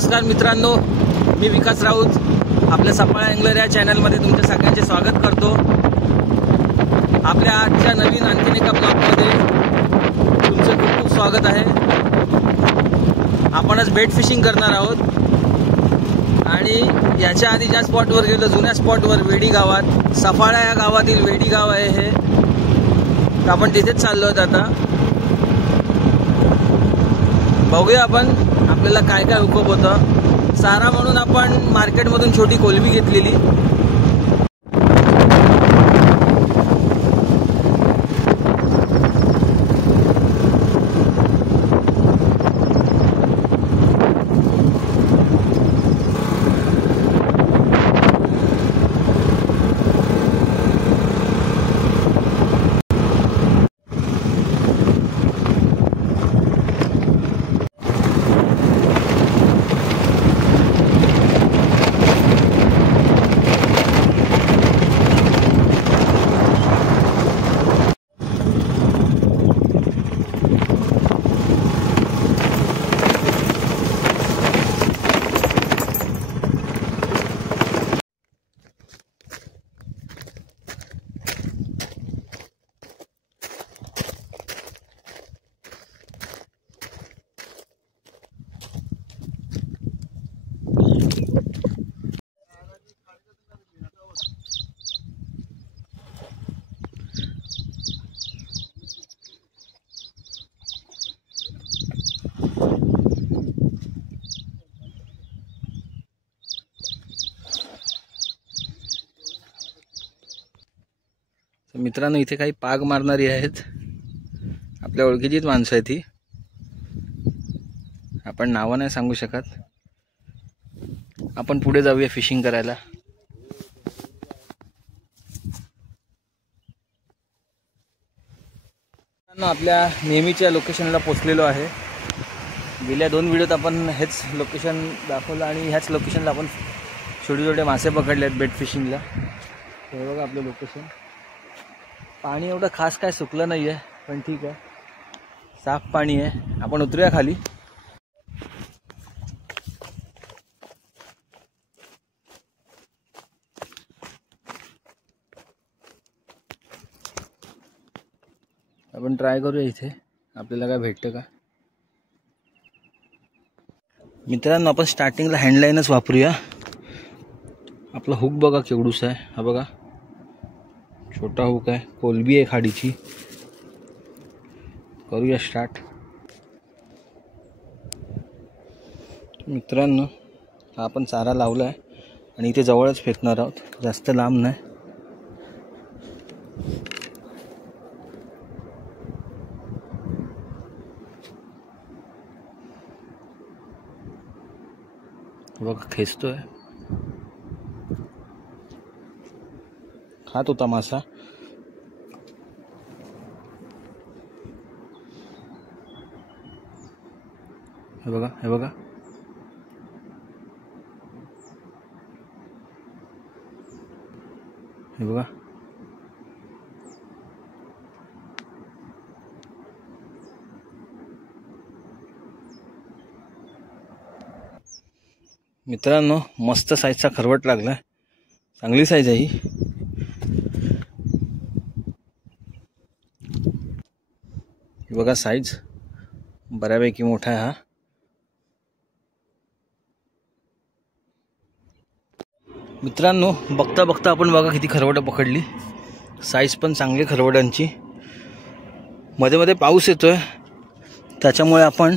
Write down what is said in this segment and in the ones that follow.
नमस्कार मित्रांनो, मी विकास राऊत आपल्या सफाळा अँगलर या चॅनलमध्ये तुमच्या सगळ्यांचे स्वागत करतो। आपल्या आजच्या नवीन आणखीन एका ब्लॉगमध्ये तुमचे खूप खूप स्वागत आहे। आपण आज बेट फिशिंग करणार आहोत आणि याच्या आधी ज्या स्पॉटवर गेलो, जुन्या स्पॉटवर वेडी गावात, सफाळा या गावातील वेडी गाव आहे हे, तर आपण तिथेच चाललो आहोत। आता बघूया आपण आपल्याला काय काय हुकअप होतं। सारा म्हणून आपण मार्केटमधून छोटी कोलंबी घेतलेली। मित्रांनो, इथे काही पाग मारणारी आहेत, आपल्या ओळखीचीच माणसं आहेत ही। आपण नाव नाही सांगू शकत। आपण पुढे जाऊया फिशिंग करायला। आपल्या नेहमीच्या लोकेशनला पोहोचलेलो आहे। गेल्या 2 व्हिडिओत आपण हेच लोकेशन दाखवलं आणि ह्याच लोकेशनला आपण छोटे छोटे मासे पकडले आहेत बेट फिशिंगला। हे बघा आपलं लोकेशन। पाणी एवढं खास काय सुकलं नाही आहे, पण ठीक आहे, साफ पाणी आहे। आपण उतरूया खाली। आपण ट्राय करूया इथे आपल्याला काय भेटतं का। मित्रांनो, आपण स्टार्टिंगला हँडलाईनच वापरूया। आपला हुक बघा केवढूसा आहे, हा बघा छोटा हुक आहे, कोलंबी आहे खाडीची। करूया स्टार्ट। मित्रांनो, हा आपण चारा लावला आहे आणि इथे जवळच फेकणार आहोत, जास्त लांब नाही। बघा खेचतोय, खात होता मासा। हे बघा, हे बघा, हे बघा। मित्रांनो, मस्त साईजचा खरवट लागलाय, चांगली साईज आहे ही। बघा साईज बऱ्यापैकी मोठा आहे हा। मित्रांनो, बघता बघता आपण बघा किती खरवटं पकडली। साईज पण चांगली खरवटांची। मध्ये मध्ये पाऊस येतोय, त्याच्यामुळे आपण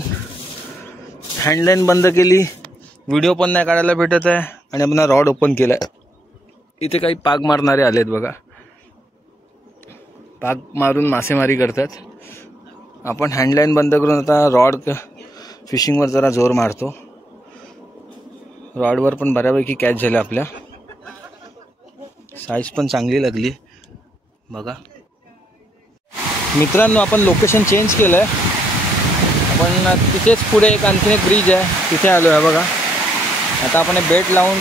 हँडलाईन बंद केली, व्हिडिओ पण नाही काढायला भेटत आहे आणि आपण रॉड ओपन केलाय। इथे काही पाग मारणारे आलेत बघा, पाग मारून मासेमारी करतात। आपण हँडलाईन बंद करून आता रॉड फिशिंगवर जरा जोर मारतो। रॉडवर पण बऱ्यापैकी कॅच झाले आपल्या, साईज पण चांगली लागली बघा। मित्रांनो, आपण लोकेशन चेंज केलं आहे। आपण तिथेच पुढे आणखीन एक ब्रिज आहे, तिथे आलो आहे बघा। आता आपण बेट लावून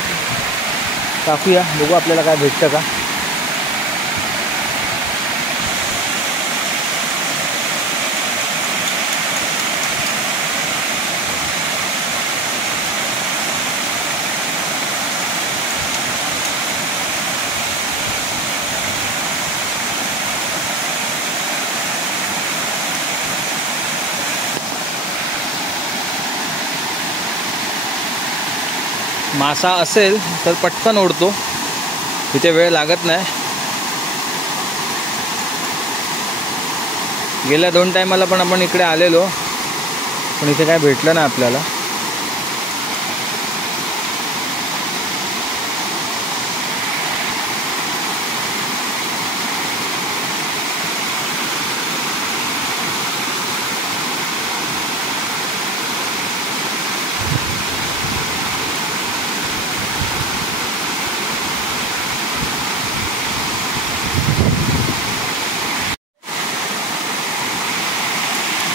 टाकूया, बघू आपल्याला काय भेटतं का। मासा असेल तर पटकन ओढतो, इथे वेळ लागत नाही. गेल्या 2 टायमाला पण आपण इकडे आलेलो, पण इथे काय भेटलं नाही आपल्याला.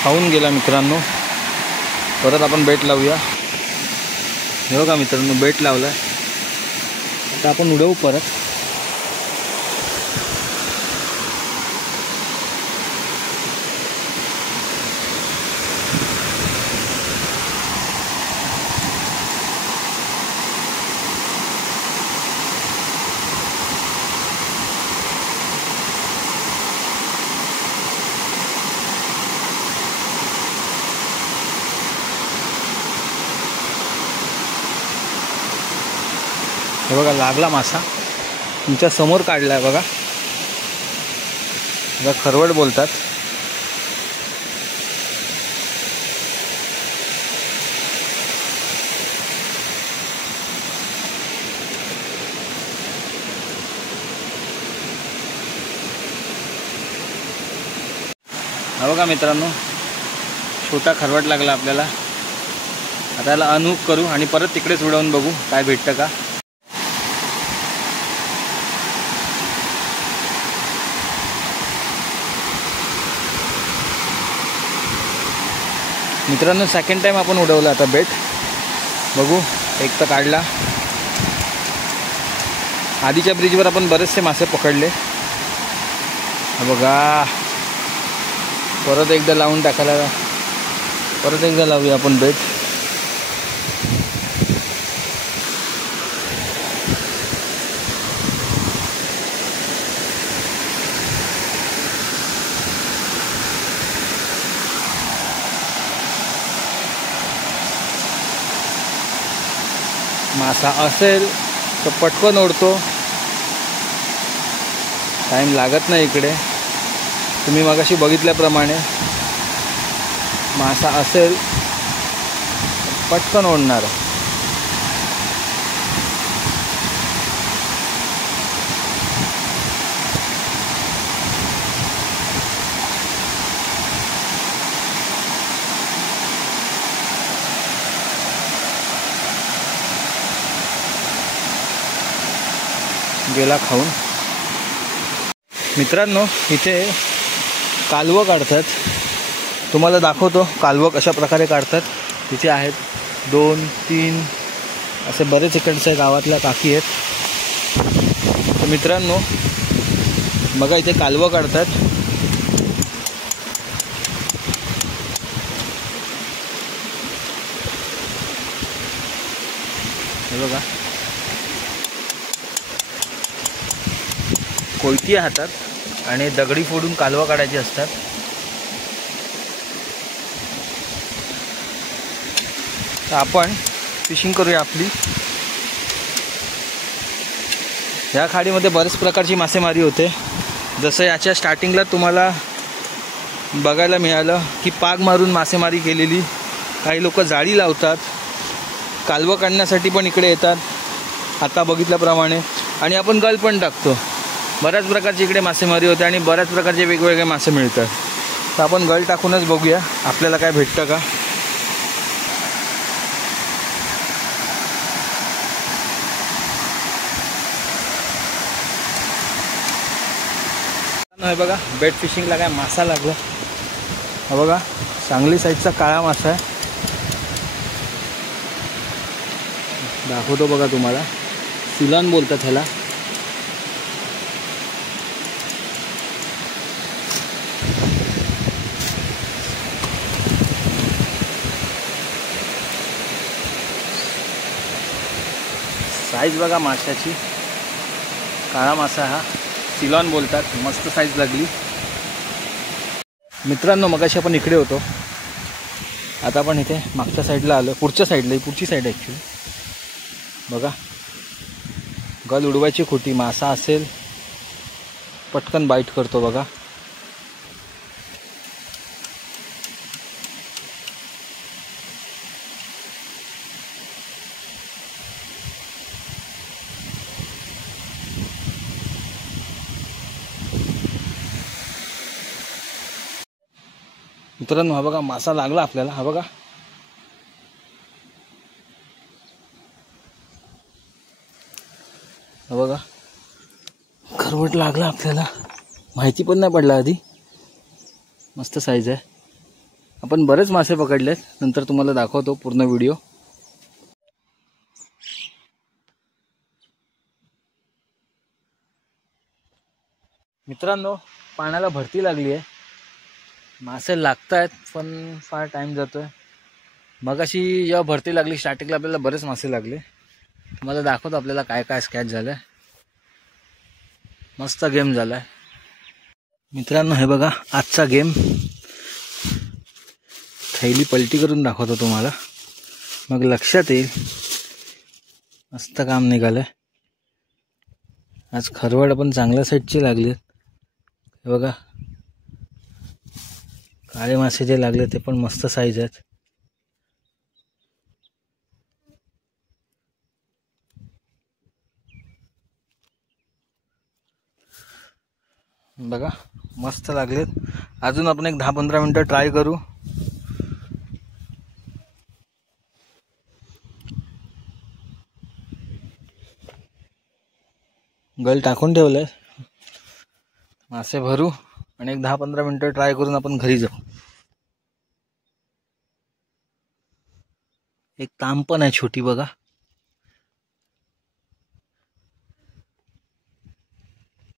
खाऊन गेला मित्रांनो. परत आपण बेट लावूया. हे बघा मित्रांनो, बेट लावलाय. आता आपण उडवू परत. हे बघा, लागला मासा. तुमच्या समोर काढलाय बघा. बघा, खरवड बोलतात. हा बघा मित्रांनो, छोटा खरवड लागला आपल्याला. आता याला अनहूक करू आणि परत तिकडेच उडवून बघू काय भेटतं का. मित्रांनो, सेकंड टाइम आपण उडवलं आता बेट. बघू, एक तर काढला. आधीच्या ब्रिजवर आपण बरेचसे मासे पकडले. बघा, परत एकदा लावून टाकायला. परत एकदा लावूया आपण बेट. मासा असेल तर पटकन ओढतो, टाईम लागत नाही इकडे. तुम्ही मगाशी बघितल्याप्रमाणे मासा असेल पटकन ओढणार. गेला खाऊन. मित्रांनो, इथे कालवं काढतात. तुम्हाला दाखवतो कालवं कशा प्रकारे काढतात. तिथे आहेत 2-3 असे बरेच इकडचे गावातल्या काकी आहेत. तर मित्रांनो बघा, इथे कालवं काढतात. हे बघा, कोयती हातात आणि दगडी फोडून कालवा काढायची असतात. तर आपण फिशिंग करूया आपली. या खाडीमध्ये बरेच प्रकारची मासेमारी होते. जसं याच्या स्टार्टिंगला तुम्हाला बघायला मिळालं की पाग मारून मासेमारी केलेली. काही लोक जाळी लावतात, कालवं काढण्यासाठी पण इकडे येतात आता बघितल्याप्रमाणे. आणि आपण गल पण टाकतो. बऱ्याच प्रकारची इकडे मासेमारी होते आणि बऱ्याच प्रकारचे वेगवेगळे मासे मिळतात. तर आपण गल टाकूनच बघूया आपल्याला काय भेटतं का. हे बघा, बेट फिशिंगला काय मासा लागला. हा बघा, सांगली साईडचा काळा मासा आहे. दाखवतो बघा तुम्हाला. सिलॉन बोलतात ह्याला. साईज बघा माशाची. काळा मासा हा, सिलॉन बोलतात. मस्त साईज लागली. मित्रांनो, मगाशी आपण इकडे होतो, आता आपण इथे मागच्या साईडला आलो. पुढच्या साईडला, पुढची साईड ॲक्च्युली. बघा, गल उडवायची खोटी, मासा असेल पटकन बाईट करतो बघा. मित्रांनो हा बघा, मासा लागला आपल्याला. हा बघा, हा बघा, खरवट लागला आपल्याला. माहिती पण नाही पडला आधी. मस्त साईज आहे. आपण बरेच मासे पकडलेत, नंतर तुम्हाला दाखवतो पूर्ण व्हिडिओ. मित्रांनो पाण्याला भरती लागली आहे. मासे लागतायत पण फार टाइम जातोय. मगाशी जेव्हा भरती लागली स्टार्टिंगला आपल्याला बरेच मासे लागले. मला दाखवतो आपल्याला काय काय स्कॅच झालंय. मस्त गेम झालाय मित्रांनो. हे बघा आजचा गेम. थैली पलटी करून दाखवतो तुम्हाला, मग लक्षात येईल. मस्त काम निघालंय आज. खरवड पण चांगल्या साईजचे लागले. हे बघा, काळे मासे जे लागले ते पण मस्त साईज आहेत. बघा मस्त लागलेत. अजून आपण एक 10-15 मिनिटं ट्राय करू. गल टाकून ठेवलंय. मासे भरू आणि एक 10-15 मिनिटं ट्राय करून आपण घरी जाऊ. एक ताम पण आहे छोटी बघा.